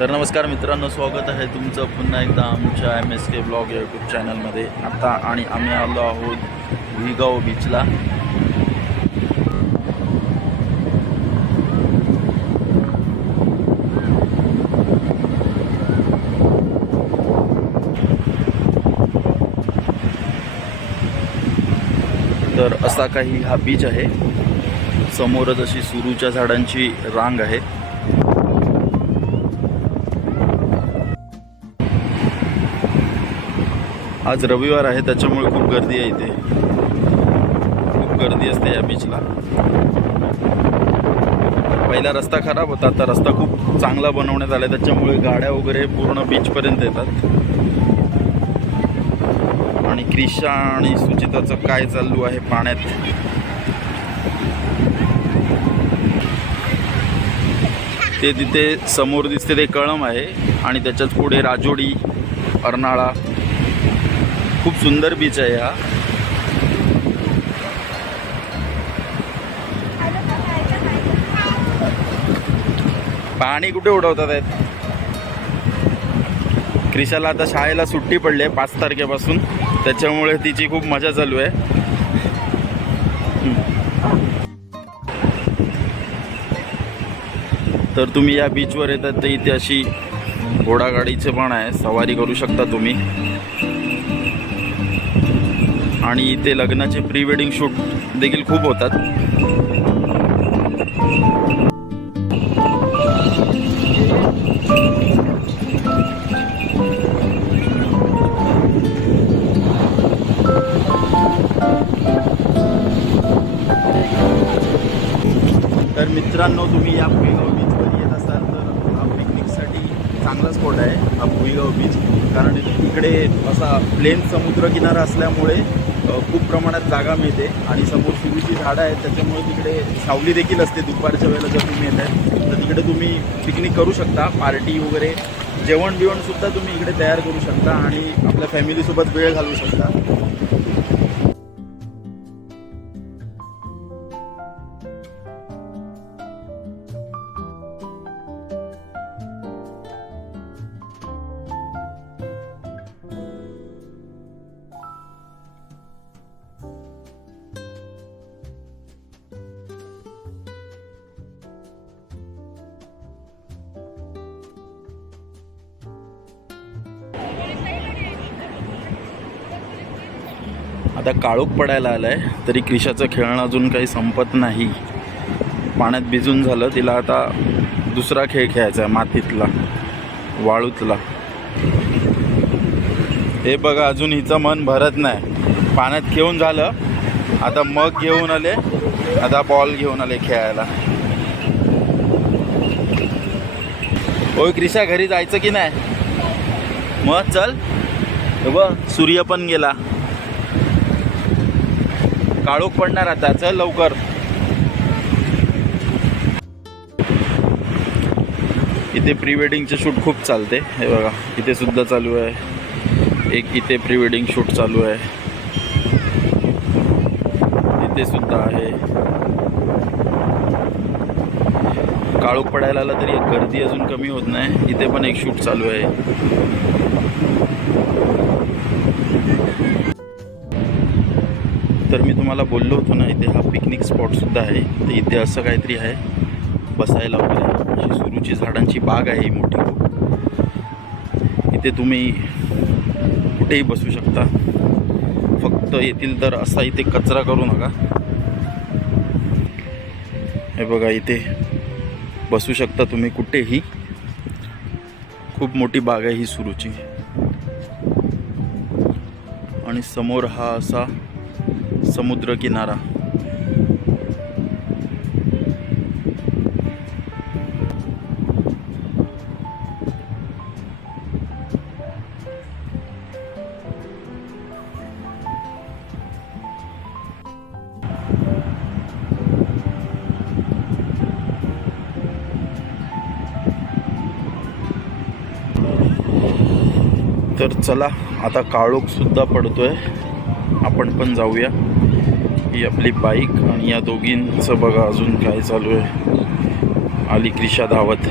तर नमस्कार मित्रांनो स्वागत आहे तुमचं पुन्हा एकदा आमच्या एम एस के ब्लॉग या यूट्यूब चॅनलमध्ये आता आणि आम्ही आलो आहोत विगाव बीचला तर असा काही हा बीच आहे. समोरच अशी सुरूच्या झाडांची रांग आहे. आज रविवार आहे त्याच्यामुळे खूप गर्दी आहे इथे. खूप गर्दी असते या बीचला पहिला रस्ता खराब होता आता रस्ता खूप चांगला बनवण्यात आला त्याच्यामुळे गाड्या वगैरे पूर्ण बीचपर्यंत येतात. आणि क्रिशा आणि सुचिताचं काय चालू आहे पाण्यात? ते तिथे समोर दिसते ते कळम आहे. आणि त्याच्याच पुढे राजोडी अर्नाळा खूप सुंदर बीच आहे हा. पाणी कुठे उडवतात आहेत? क्रिशाला आता शाळेला सुट्टी पडली आहे पाच तारखेपासून. त्याच्यामुळे तिची खूप मजा चालू आहे. तर तुम्ही या बीचवर येतात तर इथे अशी घोडागाडीचे पण आहे. सवारी करू शकता तुम्ही. आणि इथे लग्नाचे प्री वेडिंग शूट देखील खूप होतात. तर मित्रांनो तुम्ही या भुईगाव बीचवर येत असाल तर हा पिकनिकसाठी चांगला स्पॉट आहे हा भुईगाव बीच कारण इकडे असा प्लेन समुद्र किनारा असल्यामुळे खूप प्रमाणात जागा मिळते. आणि समोर सुरूची झाडं आहेत त्याच्यामुळे तिकडे सावली देखील असते दुपारच्या वेळेला जर तुम्ही येत आहे तर तिकडे तुम्ही पिकनिक करू शकता पार्टी वगैरे जेवण बिवणसुद्धा तुम्ही इकडे तयार करू शकता आणि आपल्या फॅमिलीसोबत वेळ घालवू शकता. आता काळोख पडायला आलाय तरी क्रिशाचं खेळणं अजून काही संपत नाही. पाण्यात भिजून झालं तिला आता दुसरा खेळ खेळायचा आहे मातीतला वाळूतला. हे बघा अजून हिचं मन भरत नाही. पाण्यात खेळून झालं आता मग घेऊन आले आता बॉल घेऊन आले खेळायला. होय क्रिशा घरी जायचं की नाही? मग चल. बघ सूर्य पण गेला. काळोख पडणार आता. चल लवकर. इथे प्री वेडिंगचे शूट खूप चालते. हे बघा इथे सुद्धा चालू आहे. एक इथे प्री वेडिंग शूट चालू आहे. इथे सुद्धा आहे. काळोख पडायला आला तरी गर्दी अजून कमी होत नाही. इथे पण एक शूट चालू आहे. तर मी तुम्हाला बोललो होतो ना इथे हा पिकनिक स्पॉटसुद्धा आहे. तर इथे असं काहीतरी आहे. बसायला वगैरे. अशी सुरूची झाडांची बाग आहे ही मोठी खूप. इथे तुम्ही कुठेही बसू शकता. फक्त येतील तर असा इथे कचरा करू नका. हे बघा इथे बसू शकता तुम्ही कुठेही. खूप मोठी बाग आहे ही सुरूची. आणि समोर हा असा समुद्र किनारा तर चला आता काळोख सुद्धा पडतोय. आपण पण जाऊया. ही आपली बाईक आणि या दोघींचं बघा अजून काय चालू आहे. आली क्रिशा धावत.